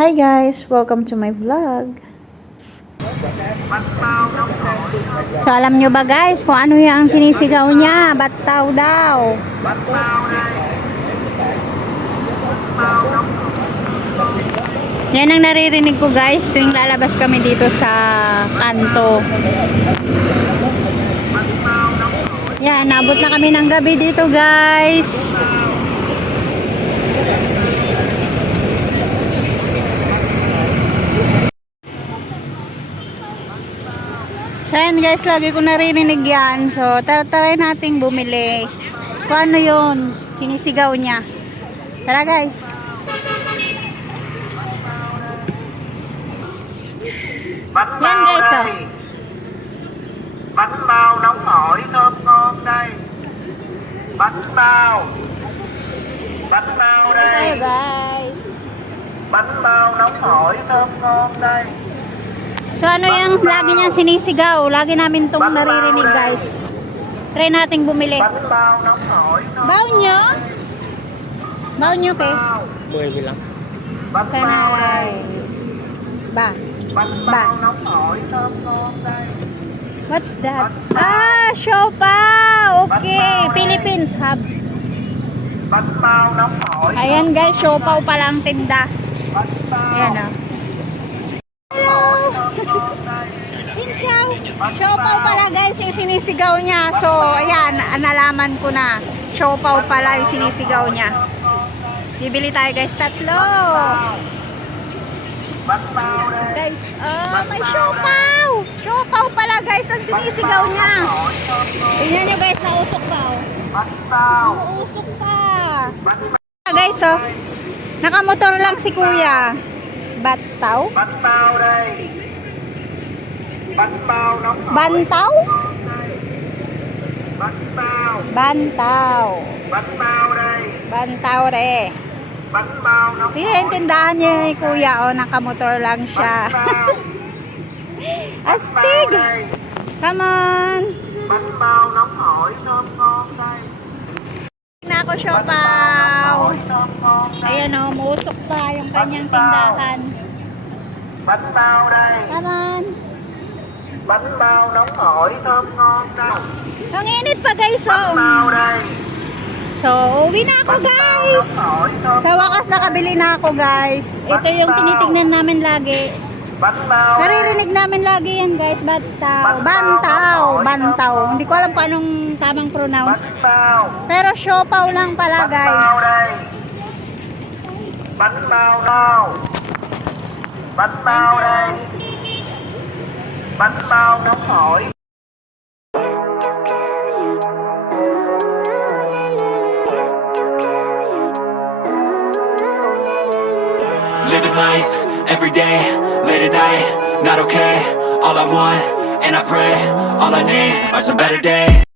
Hi guys! Welcome to my vlog. So alam nyo ba guys kung ano yung sinisigaw niya? Bataw daw. Yan ang naririnig ko guys tuwing lalabas kami dito sa kanto. Yan, nabot na kami ng gabi dito guys. So yan guys, lagi ko naririnig yan. So tara nating bumili. Kung ano yun, sinisigaw niya. Tara guys. Yan guys oh. Bánh bao nóng hổi thơm ngon đây. Bánh bao đây. Tayo guys. Bánh bao nóng hổi thơm ngon đây. So ano yung lagi niyang sinisigaw? Lagi namin tong naririnig guys. Try nating bumili. Bánh bao nóng hổi thơm. Bao nyo? Bao nyo pe? 10 lang. Bánh bao Kanay. đây. Ba? Bánh bao nóng hổi thơm ngon đây. What's that? Ah, Siopa! Okay, Philippines hub. Bánh bao nóng hổi. Ayan guys, Siopaw pala ang tinda. Bánh bao Ayan o. ngon đây. Sinsyaw. Siopaw pala guys yung sinisigaw niya. So, ayan, nalaman ko na. Siopaw pala yung sinisigaw niya. Bibili tayo guys, tatlo. Bánh bao đây. Guys, may siopaw. Siopaw pala guys ang sinisigaw niya. Tingnan nyo guys, nausok pa oh. Bánh bao. Nausok pa. Guys, oh. Nakamotor lang si kuya. Bataw? Bánh bao đây. Bánh bao nóng hổi. Bantaw? Bánh bao. Bantaw. Bánh bao đây. Bantaw re. Bánh bao nóng Hindi naintindahan niya ni kuya, oh. Nakamotor lang siya. bao. Astig! Đây. Come on! Bánh bao nóng hổi thơm ngon đây. Na ako siopaw. Thơm ngon đây. Ayan oh, musok pa yung kanyang tindahan. Bánh bao đây. Come on! Bánh bao nóng hổi thơm ngon đây. Ang init pa guys, Bánh oh. bao đây. So, uwi na ako Bánh bao guys. nóng hổi thơm. Sa wakas nakabili na ako guys. Ito yung tinitignan namin lagi. Bánh bao. đây. Naririnig namin lagi yan guys. Bataw. Bantaw. Bantaw. Hindi ko alam kung anong tamang pronounce. Bánh bao. Pero siopaw lang pala Bánh bao guys. đây. Bánh bao đâu? Bánh bao đây. Bánh bao nóng hổi. Living life, every day, late at night, not okay. All I want, and I pray, all I need are some better days.